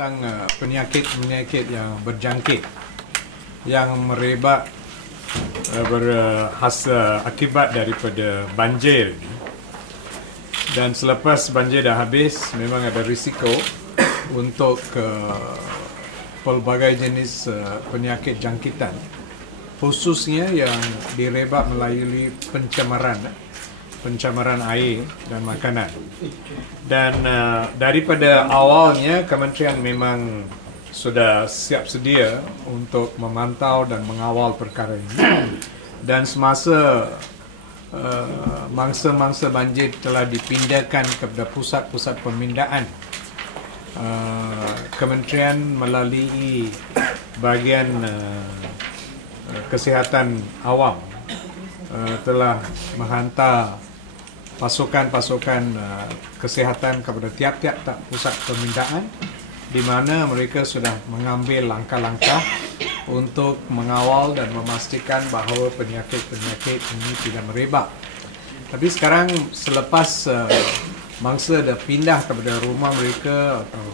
tentang penyakit-penyakit yang berjangkit yang merebak akibat daripada banjir ini. Dan selepas banjir dah habis, memang ada risiko untuk pelbagai jenis penyakit jangkitan, khususnya yang direbak melalui pencemaran air dan makanan. Dan daripada awalnya Kementerian memang sudah siap sedia untuk memantau dan mengawal perkara ini. Dan semasa mangsa-mangsa banjir telah dipindahkan kepada pusat-pusat pemindahan, Kementerian melalui bahagian kesihatan awam telah menghantar pasukan-pasukan kesihatan kepada tiap-tiap pusat pemindahan, di mana mereka sudah mengambil langkah-langkah untuk mengawal dan memastikan bahawa penyakit-penyakit ini tidak merebak. Tapi sekarang selepas mangsa dah pindah kepada rumah mereka atau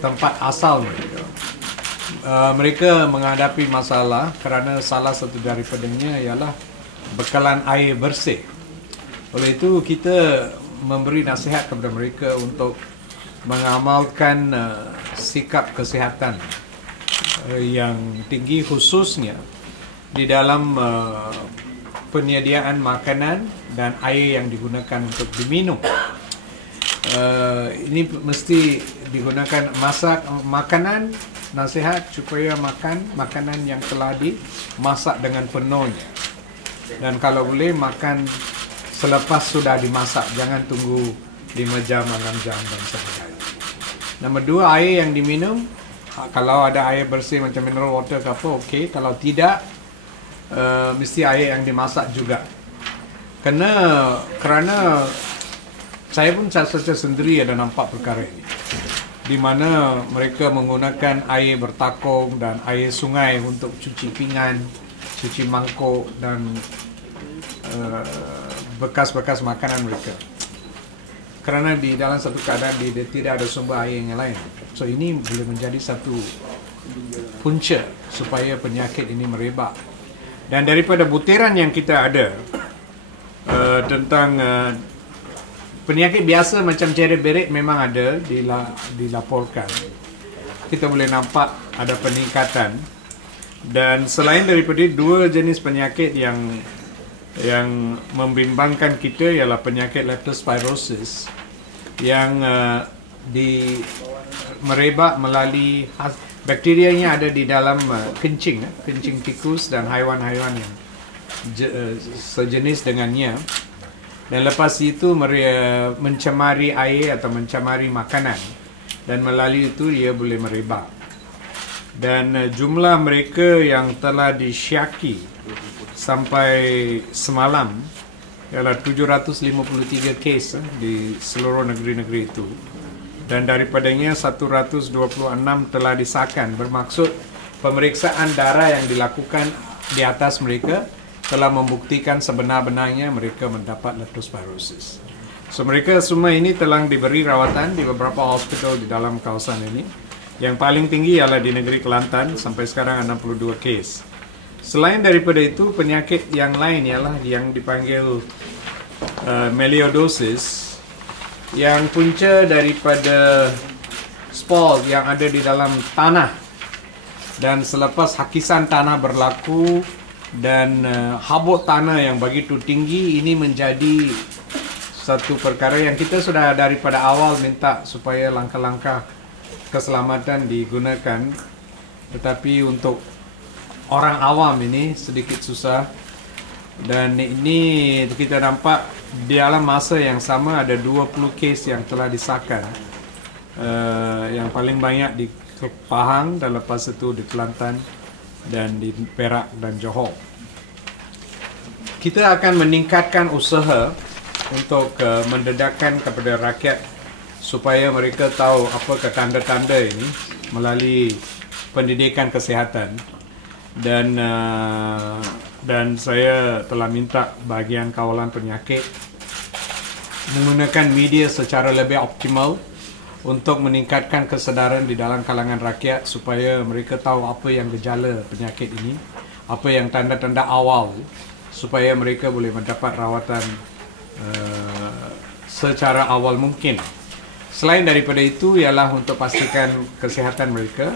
tempat asal mereka, mereka menghadapi masalah kerana salah satu daripadanya ialah bekalan air bersih. Oleh itu kita memberi nasihat kepada mereka untuk mengamalkan sikap kesihatan yang tinggi, khususnya di dalam penyediaan makanan dan air yang digunakan untuk diminum. Ini mesti digunakan makanan, nasihat supaya makan makanan yang telah dimasak dengan penuhnya. Dan kalau boleh makan selepas sudah dimasak, jangan tunggu 5 jam, 6 jam dan sebagainya. Nombor 2, air yang diminum, kalau ada air bersih macam mineral water ke apa, okey. Kalau tidak, mesti air yang dimasak juga. Kerana saya pun saja sendiri ada nampak perkara ini, di mana mereka menggunakan air bertakung dan air sungai untuk cuci pinggan, cuci mangkuk dan bekas-bekas makanan mereka. Kerana di dalam satu keadaan tidak ada sumber air yang lain. So ini boleh menjadi satu punca supaya penyakit ini merebak. Dan daripada butiran yang kita ada tentang penyakit biasa macam ceret-berit memang ada dilaporkan. Kita boleh nampak ada peningkatan. Dan selain daripada 2 jenis penyakit yang membimbangkan kita ialah penyakit leptospirosis yang merebak melalui bakterianya ada di dalam kencing tikus dan haiwan-haiwan yang sejenis dengannya. Dan lepas itu mencemari air atau mencemari makanan, dan melalui itu ia boleh merebak. Dan jumlah mereka yang telah disyaki sampai semalam ialah 753 kes di seluruh negeri-negeri itu. Dan daripadanya 126 telah disahkan, bermaksud pemeriksaan darah yang dilakukan di atas mereka telah membuktikan sebenar-benarnya mereka mendapat leptospirosis. So mereka semua ini telah diberi rawatan di beberapa hospital di dalam kawasan ini. Yang paling tinggi ialah di negeri Kelantan, sampai sekarang 62 kes. Selain daripada itu, penyakit yang lain ialah yang dipanggil melioidosis, yang punca daripada spor yang ada di dalam tanah. Dan selepas hakisan tanah berlaku dan habuk tanah yang begitu tinggi, ini menjadi satu perkara yang kita sudah daripada awal minta supaya langkah-langkah keselamatan digunakan, tetapi untuk orang awam ini sedikit susah. Dan ini kita nampak di dalam masa yang sama ada 20 kes yang telah disahkan, yang paling banyak di Pahang dan lepas itu di Kelantan dan di Perak dan Johor. Kita akan meningkatkan usaha untuk mendedahkan kepada rakyat supaya mereka tahu apa tanda-tanda ini melalui pendidikan kesihatan. Dan saya telah minta bahagian kawalan penyakit menggunakan media secara lebih optimal untuk meningkatkan kesedaran di dalam kalangan rakyat supaya mereka tahu apa yang gejala penyakit ini, apa yang tanda-tanda awal, supaya mereka boleh mendapat rawatan secara awal mungkin. Selain daripada itu ialah untuk pastikan kesihatan mereka.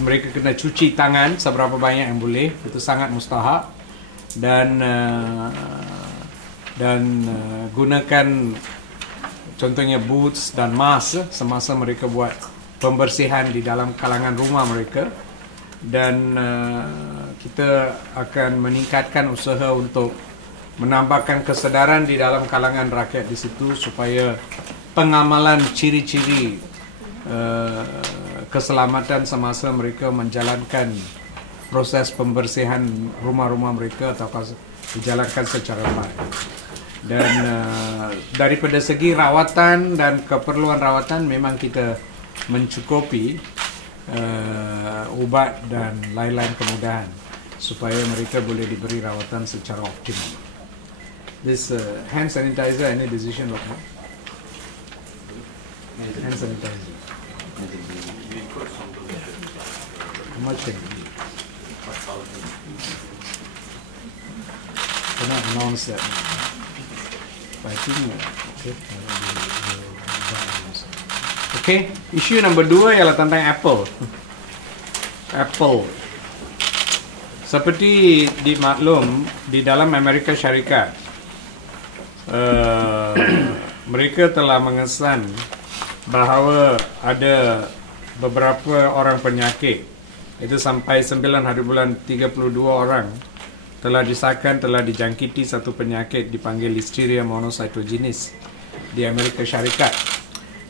Mereka kena cuci tangan seberapa banyak yang boleh, itu sangat mustahak, dan gunakan contohnya boots dan mask semasa mereka buat pembersihan di dalam kalangan rumah mereka. Dan kita akan meningkatkan usaha untuk menambahkan kesedaran di dalam kalangan rakyat di situ supaya pengamalan ciri-ciri keselamatan semasa mereka menjalankan proses pembersihan rumah-rumah mereka atau dijalankan secara baik. Dan daripada segi rawatan dan keperluan rawatan memang kita mencukupi ubat dan lain-lain kemudahan supaya mereka boleh diberi rawatan secara optimal. This hand sanitizer, any decision what? Hand sanitizer. How much can you? Cannot announce that. I think okay. Issue number 2 ialah tentang Apple. Apple. Seperti dimaklum di dalam Amerika Syarikat, mereka telah mengesan bahawa ada beberapa orang penyakit, itu sampai 9 hari bulan 32 orang telah disahkan telah dijangkiti satu penyakit dipanggil Listeria monocytogenes di Amerika Syarikat.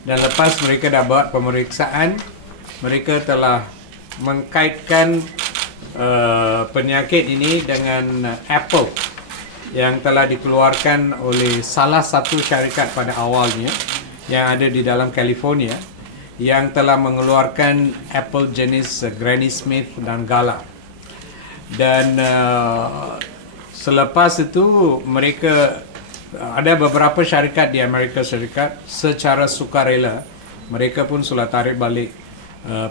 Dan lepas mereka dah buat pemeriksaan, mereka telah mengkaitkan penyakit ini dengan Apple yang telah dikeluarkan oleh salah satu syarikat pada awalnya yang ada di dalam California, yang telah mengeluarkan Apple jenis Granny Smith dan Gala. Dan selepas itu mereka ada beberapa syarikat di Amerika Syarikat secara sukarela, mereka pun sudah tarik balik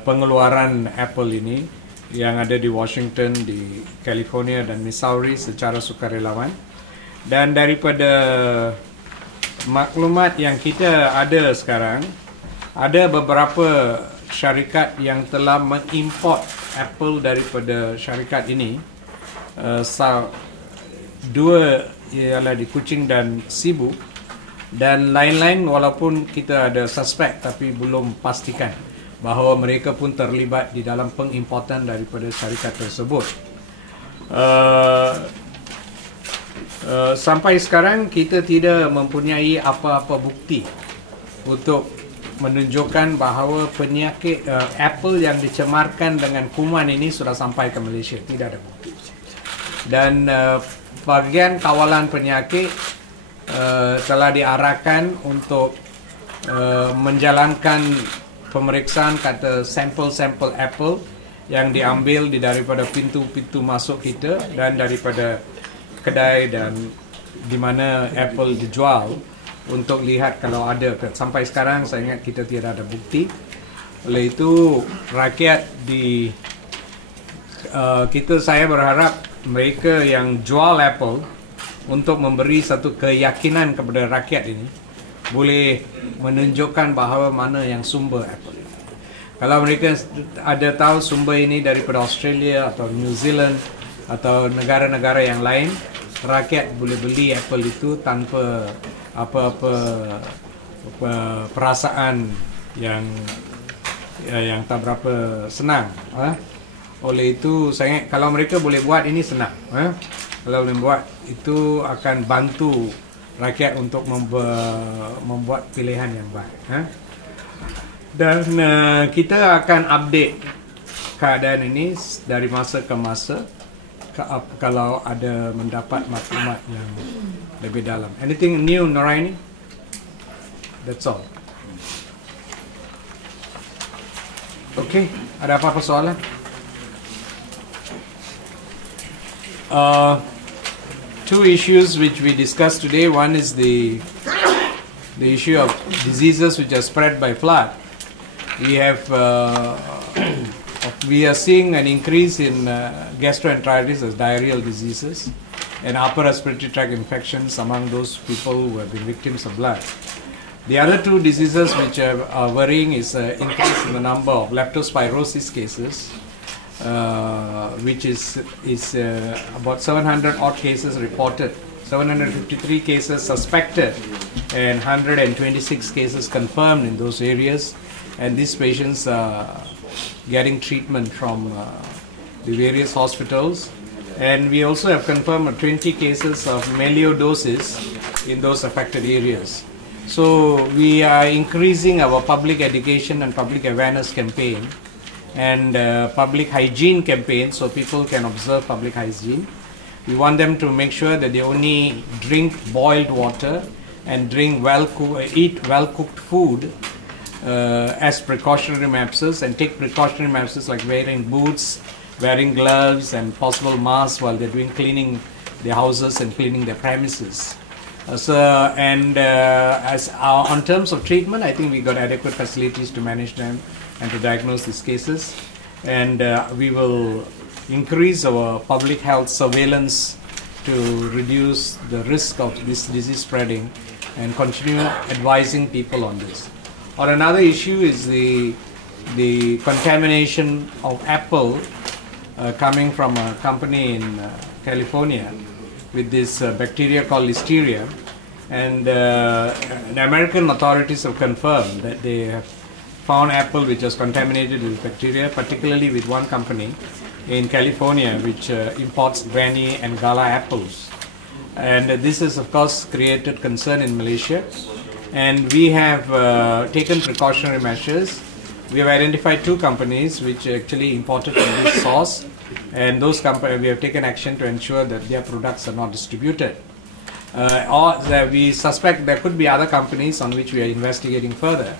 pengeluaran Apple ini yang ada di Washington, di California dan Missouri secara sukarelawan. Dan daripada maklumat yang kita ada sekarang, ada beberapa syarikat yang telah mengimport Apple daripada syarikat ini. Dua ialah di Kuching dan Cebu, dan lain-lain walaupun kita ada suspek tapi belum pastikan bahawa mereka pun terlibat di dalam pengimportan daripada syarikat tersebut. Sampai sekarang kita tidak mempunyai apa-apa bukti untuk menunjukkan bahawa penyakit Apple yang dicemarkan dengan kuman ini sudah sampai ke Malaysia. Tidak ada bukti. Dan bahagian kawalan penyakit telah diarahkan untuk menjalankan pemeriksaan kata sampel-sampel Apple yang diambil daripada pintu-pintu masuk kita dan daripada kedai dan di mana Apple dijual, untuk lihat kalau ada. Sampai sekarang saya ingat kita tidak ada bukti. Oleh itu rakyat di saya berharap mereka yang jual Apple untuk memberi satu keyakinan kepada rakyat ini boleh menunjukkan bahawa mana yang sumber Apple ini. Kalau mereka ada tahu sumber ini daripada Australia atau New Zealand atau negara-negara yang lain, rakyat boleh beli Apple itu tanpa apa-apa perasaan yang tak berapa senang. Oleh itu saya ingat kalau mereka boleh buat ini senang. Kalau boleh buat itu akan bantu rakyat untuk membuat pilihan yang baik. Dan kita akan update keadaan ini dari masa ke masa kalau ada mendapat maklumat yang lebih dalam. Anything new, Noraini? That's all. Okay, ada apa-apa soalan? Two issues which we discussed today. One is the the issue of diseases which are spread by flood, we have we are seeing an increase in gastroenteritis as diarrheal diseases and upper respiratory tract infections among those people who have been victims of blood. The other two diseases which are worrying is increase in the number of leptospirosis cases, which is about 700 odd cases reported, 753 cases suspected, and 126 cases confirmed in those areas. And these patients are getting treatment from the various hospitals. And we also have confirmed 20 cases of melioidosis in those affected areas. So we are increasing our public education and public awareness campaign and public hygiene campaign, so people can observe public hygiene. We want them to make sure that they only drink boiled water and eat well-cooked food as precautionary measures, and take precautionary measures like wearing boots, wearing gloves, and possible masks while they're cleaning their houses and cleaning their premises. On terms of treatment, I think we got adequate facilities to manage them and to diagnose these cases, and we will increase our public health surveillance to reduce the risk of this disease spreading and continue advising people on this. Or another issue is the contamination of apple coming from a company in California with this bacteria called Listeria, and the American authorities have confirmed that they have found apple which was contaminated with bacteria, particularly with one company in California which imports Granny and Gala apples. And this has of course created concern in Malaysia, and we have taken precautionary measures. We have identified two companies which actually imported from this source, and those companies, we have taken action to ensure that their products are not distributed. We suspect there could be other companies on which we are investigating further.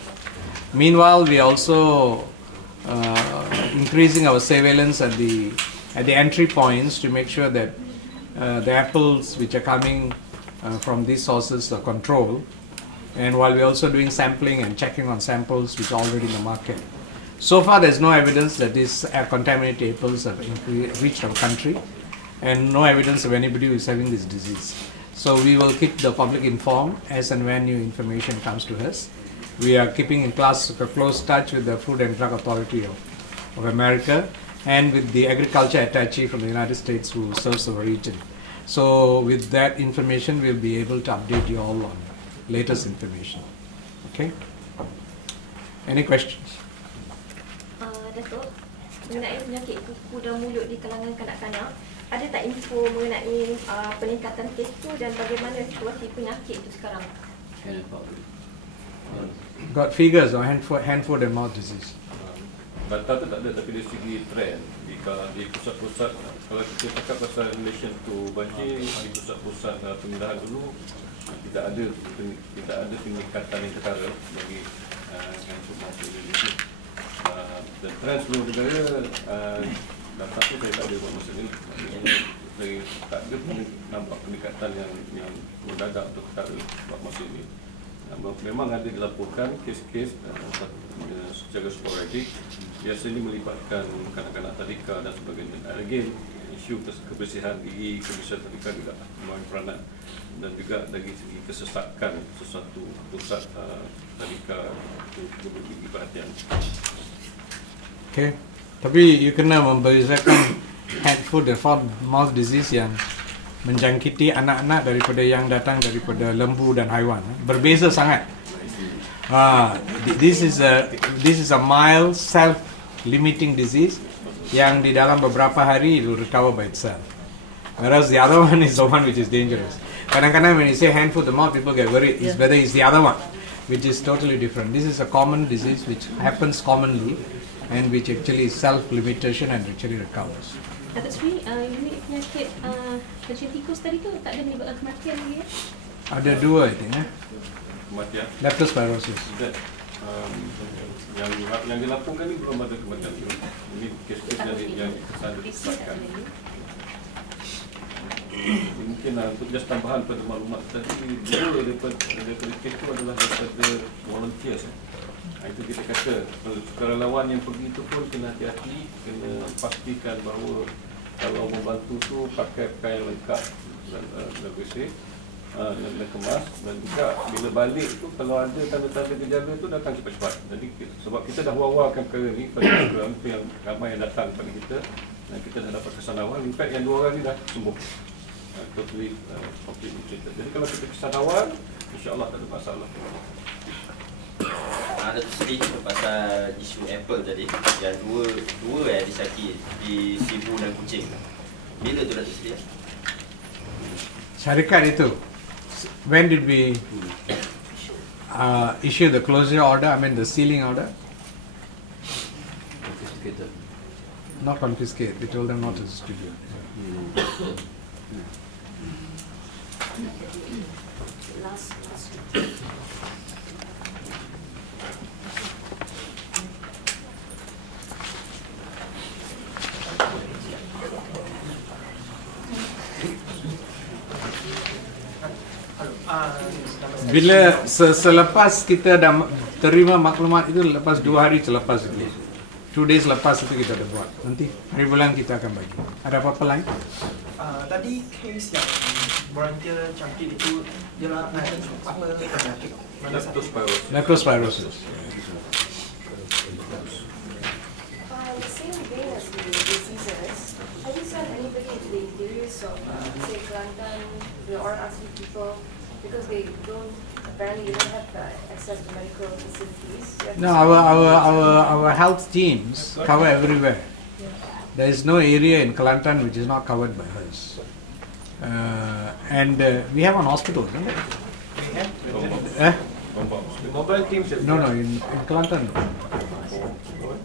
Meanwhile, we are also increasing our surveillance at the entry points to make sure that the apples which are coming from these sources are controlled. And while we're also doing sampling and checking on samples which are already in the market. So far there's no evidence that these contaminated apples have reached our country, and no evidence of anybody who is having this disease. So we will keep the public informed as and when new information comes to us. We are keeping in close touch with the Food and Drug Authority of America and with the agriculture attaché from the United States who serves our region. So with that information we'll be able to update you all on latest information. Okay? Any questions? Datuk, mengenai penyakit kuku dan mulut di kalangan kanak-kanak, ada tak info mengenai peningkatan kes itu dan bagaimana situasi penyakit itu sekarang? Got figures on hand, foot and mouth disease? Data tu tak ada, tapi dari segi trend di pusat-pusat, kalau kita cakap pasal relation to banjir, di pusat-pusat pemindahan dulu tidak ada peningkatan yang ketara bagi handphone maupun Indonesia. Dan trend seluruh negara, data tu saya tak ada buat masa ni. Saya tak ada nampak peningkatan yang mendadak untuk ketara buat masa ini. Memang ada dilaporkan kes-kes secara sporadik, biasanya melibatkan kanak-kanak tadika dan sebagainya. Again, isu kebersihan gigi, kebersihan tadika juga memain peranan, dan juga dari segi kesesakan sesuatu pusat tadika itu berbagi perhatian. Okay, tapi you kena membezakan hand, foot and mouth disease yang menjangkiti anak-anak daripada yang datang daripada lembu dan haiwan. Berbeza sangat. This is a mild self-limiting disease yang di dalam beberapa hari it will recover by itself. Whereas the other one is the one which is dangerous. Kadang-kadang when you say hand, foot, and mouth, people get worried. It's whether it's the other one, which is totally different. This is a common disease which happens commonly and which actually is self-limitation and actually recovers. Datuk Sri, unit penyakit kencing tikus tadi tu tak ada menyebabkan kematian lagi ya? Ada dua, I think. Kematian? Leptospirosis. Yang dilaporkan ni belum ada kematian. Ini kes-kes yang disahkan. Mungkin untuk just tambahan pada maklumat tadi, dua daripada kes itu adalah daripada volunteers. Itu kita kata sukarelawan yang pergi itu pun kena hati-hati, kena pastikan bahawa kalau membantu tu pakai pakaian lengkap dan bersih, dan kemas, dan juga bila balik tu kalau ada tanda-tanda gejala tu datang cepat-cepat. Jadi sebab kita dah wawarkan perkara ni pada orang yang ramai yang datang pada kita dan kita dah dapat kesan awal, in fact yang 2 orang ni dah sembuh. Totally completely treated. Jadi kalau kita kesan awal, insya-Allah tak ada masalah. Ada sedikit pasal isu Apple tadi yang dua disaki di Sibu dan Kuching. Bila tu Datuk Seri? Syarikat itu, when did we issue the closure order? I mean the sealing order? Confiscated. Not confiscate. We told them not to distribute. Last. Bila selepas kita dah terima maklumat itu, lepas 2 hari selepas itu, 2 days lepas itu kita dah buat. Nanti hari bulan kita akan bagi. Ada apa-apa lain? Tadi case yang volunteer jangkit itu dia lah apa penyakit? Leptospirosis. Same vein as the diseases, have you seen anybody in the areas of, say, Kelantan, the orang asli people, because they apparently don't have access to medical facilities? No, our health teams cover everywhere. There is no area in Kelantan which is not covered by us. And we have an hospital, isn't it? The mobile teams. No, in Kelantan.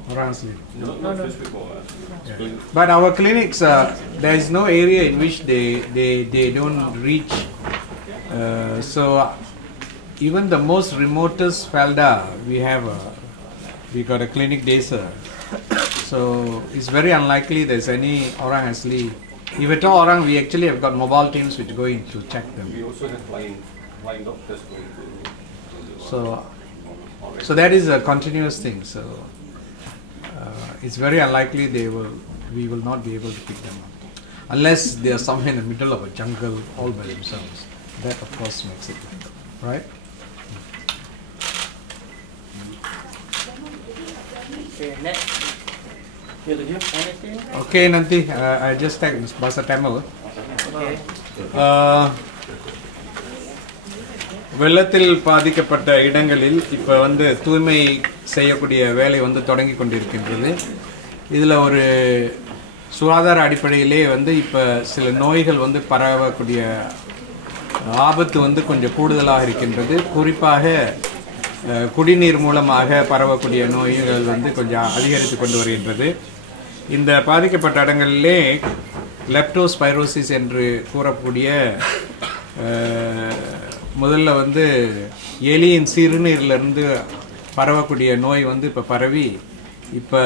Orang asli. No. Yeah. But our clinics, there is no area in which they don't reach. So even the most remotest Felda, we got a clinic desa. So it's very unlikely there's any orang asli. If at all orang, we actually have got mobile teams which go in to check them. We also have flying doctors going to. So that is a continuous thing. So it's very unlikely we will not be able to pick them up unless they are somewhere in the middle of a jungle all by themselves. That of course makes it difficult, right? Okay, next. Anything? Okay, nanti I just take bahasa Tamil. Okay. வெள்ளத்தில் பாதிக்கப்பட்ட இடங்களில் இப்போ வந்து தூய்மை செய்யக்கூடிய வேலை வந்து தொடங்கி கொண்டிருக்கின்றது. இதில் ஒரு சுகாதார அடிப்படையிலே வந்து இப்போ சில நோய்கள் வந்து பரவக்கூடிய ஆபத்து வந்து கொஞ்சம் கூடுதலாக இருக்கின்றது. குறிப்பாக குடிநீர் மூலமாக பரவக்கூடிய நோய்கள் வந்து கொஞ்சம் அதிகரித்து கொண்டு வருகின்றது. இந்த பாதிக்கப்பட்ட இடங்களிலே லெப்டோஸ்பைரோசிஸ் என்று கூறக்கூடிய முதல்ல வந்து எலியின் சிறுநீரிலிருந்து பரவக்கூடிய நோய் வந்து இப்போ பரவி இப்போ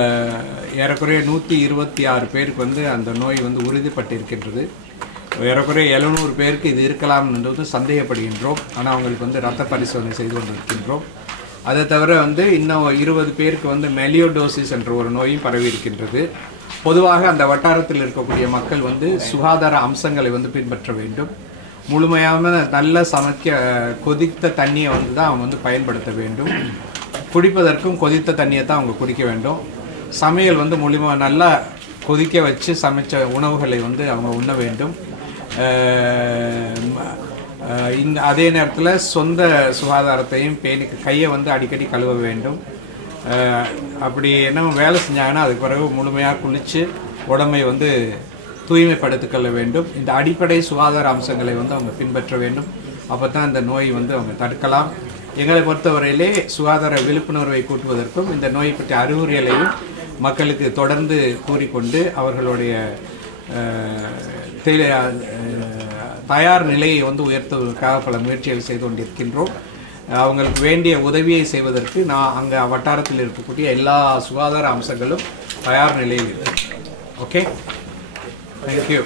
ஏறக்குறைய 126 பேருக்கு வந்து அந்த நோய் வந்து உறுதிப்பட்டிருக்கின்றது. ஏறக்குறைய 700 பேருக்கு இது இருக்கலாம் என்று சந்தேகப்படுகின்றோம். ஆனால் அவங்களுக்கு வந்து இரத்த பரிசோதனை செய்து கொண்டிருக்கின்றோம். அதை தவிர வந்து இன்னும் 20 பேருக்கு வந்து மெலியோடோசிஸ் என்ற ஒரு நோயும் பரவி இருக்கின்றது. பொதுவாக அந்த வட்டாரத்தில் இருக்கக்கூடிய மக்கள் வந்து சுகாதார அம்சங்களை வந்து பின்பற்ற வேண்டும். முழுமையான நல்ல கொதித்த தண்ணியை வந்து தான் அவங்க வந்து பயன்படுத்த வேண்டும். குடிப்பதற்கும் கொதித்த தண்ணியை தான் அவங்க குடிக்க வேண்டும். சமையல் வந்து முழுமையாக நல்லா கொதிக்க வச்சு சமைச்ச உணவுகளை வந்து அவங்க உண்ண வேண்டும். அதே நேரத்தில் சொந்த சுகாதாரத்தையும் கையை வந்து அடிக்கடி கழுவ வேண்டும். அப்படி என்ன வேலை செஞ்சாங்கன்னா அதுக்கு பிறகு முழுமையாக குளித்து உடம்பை வந்து தூய்மைப்படுத்திக்கொள்ள வேண்டும். இந்த அடிப்படை சுகாதார அம்சங்களை வந்து அவங்க பின்பற்ற வேண்டும். அப்போ தான் இந்த நோய் வந்து அவங்க தடுக்கலாம். எங்களை பொறுத்தவரையிலே சுகாதார விழிப்புணர்வை கூட்டுவதற்கும் இந்த நோயை பற்றிய அறிகுறிகளையும் மக்களுக்கு தொடர்ந்து கூறிக்கொண்டு அவர்களுடைய தயார் நிலையை வந்து உயர்த்துவதற்காக பல முயற்சிகள் செய்து கொண்டிருக்கின்றோம். அவங்களுக்கு வேண்டிய உதவியை செய்வதற்கு அங்கே வட்டாரத்தில் இருக்கக்கூடிய எல்லா சுகாதார அம்சங்களும் தயார் நிலையில் இருக்கு. Okay, thank you.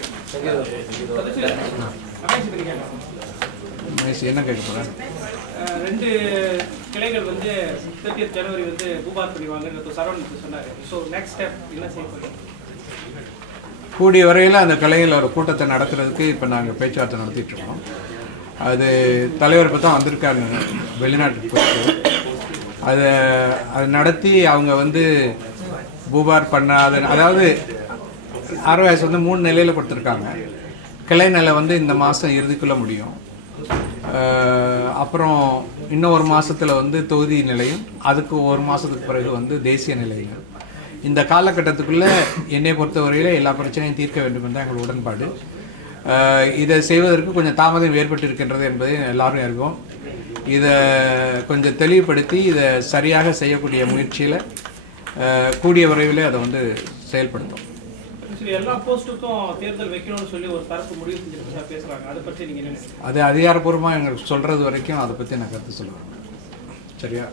என்ன கேட்க போகிறேன்? 2 கிளைகள் வந்து 30th ஜனவரி வந்து பூபார் பண்ணிடுவாங்கன்னு சரவணன் சொன்னார். ஸோ நெக்ஸ்ட் ஸ்டெப் என்ன செய்ய போகிறீங்க? கூடிய வரையில் அந்த கலையில் ஒரு கூட்டத்தை நடத்துறதுக்கு இப்போ நாங்கள் பேச்சுவார்த்தை நடத்திட்டு இருக்கோம். அது தலைவர் இப்போ தான் வந்திருக்காங்க வெளிநாட்டுக்கு போயிட்டு. அது நடத்தி அவங்க வந்து பூபார் பண்ணாத, அதாவது ROS வந்து 3 நிலையில் கொடுத்துருக்காங்க. கிளை நிலை வந்து இந்த மாதம் இறுதிக்குள்ளே முடியும். அப்புறம் இன்னும் 1 மாதத்தில் வந்து தொகுதி நிலையும், அதுக்கு 1 மாதத்துக்கு பிறகு வந்து தேசிய நிலையும். இந்த காலகட்டத்துக்குள்ளே என்னை பொறுத்தவரையில் எல்லா பிரச்சனையும் தீர்க்க வேண்டும் என்று எங்கள் உடன்பாடு. இதை செய்வதற்கு கொஞ்சம் தாமதம் ஏற்பட்டு இருக்கின்றது என்பதை எல்லாரும் இருக்கோம். இதை கொஞ்சம் தெளிவுபடுத்தி இதை சரியாக செய்யக்கூடிய முயற்சியில் கூடிய விரைவில் அதை வந்து செயல்படுத்தும். எல்லா போஸ்ட்டுக்கும் தேர்தல் வைக்கணும்னு சொல்லி ஒரு தரப்பு முடிவு செஞ்சுட்டு பேசுகிறாங்க. அதை பற்றி நீங்கள் என்ன? அது அதிகாரப்பூர்வமாக எங்களுக்கு சொல்கிறது வரைக்கும் அதை பற்றி நான் கருத்து சொல்லுவேன். சரியா?